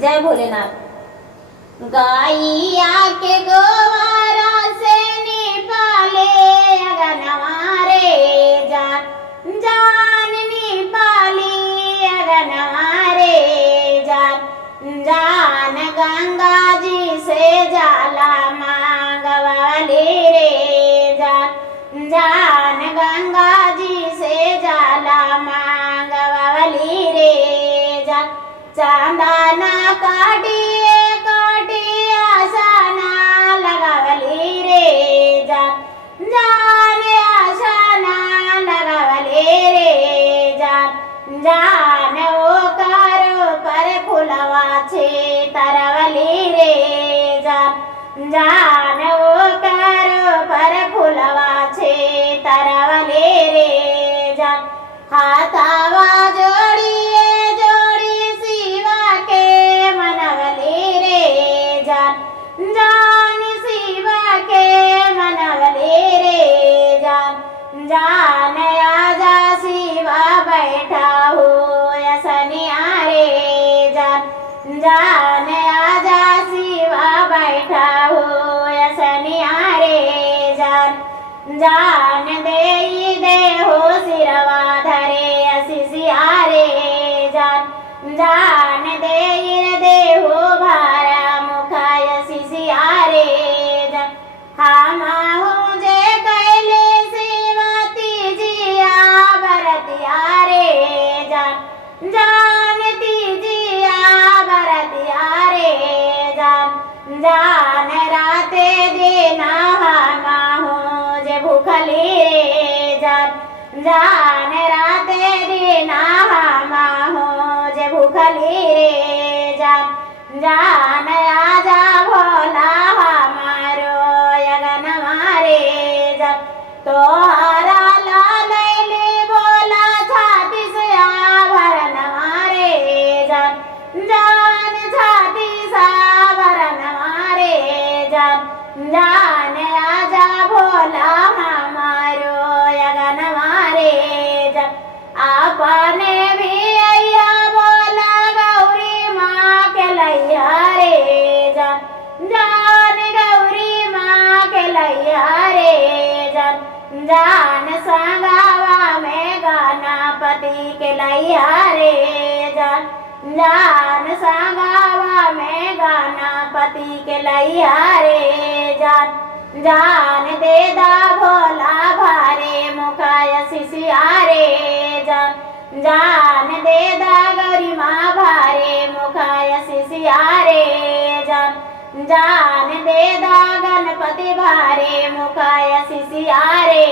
जय भोलेनाथ। गाइया के गोवारा से निपाले अगनवा रे जान जान निपाली अगनवा रे जान जान गंगा जी से जाला मांगवाली रे जान जान गंगा जी से जाला मांगवाली रे जान चांदना काटिए काटिए आसना लगावली रे जान जान आसना लगावली रे जान जान वो कारो पर फुलवा छे तरवली रे जान जान वो कारो पर फुलवा छे तरवली रे जान हाथावा जोड़िए जोड़ी शिवा के मनवली रे जान जान शिवा के मनवली रे जान जान आजा शिवा बैठा हो असनिया रे जान जान आजा शिवा बैठा हो असनिया रे जान जान दे हो सिरवा धरे असिसिया रे जान जान दे हो भारा मुखाय सिसिया रे जान हामा हो जे कैले सेवती जिया भरतिया रे जान जान तीजिया भरतिया रे जान जान राते देना हामा हो जे भूखली रे जान जान राते देना हामा हो जे भूखली रे जान जान आजा भोला हमारो यगनवा रे जान तोहरा लालैली बोला छाती से आभरणवा रे जान जान छाती सा भरणवा रे जान जान आजा भोला हमारो यगनवा रे जान आपने भी अय्या बोला गौरी माँ के लैया रे जान जान गौरी माँ के लैया रे जान जान संगावा में गणपति के लैया रे जान जान संगावा में गणपति के लैया रे जान जान देदा भोला भारे मुखाय सिसिया रे जान जान देदा गौरी माँ भारे मुखाय सिसिया रे जान जान देदा गणपति भारे मुखाय सिसिया रे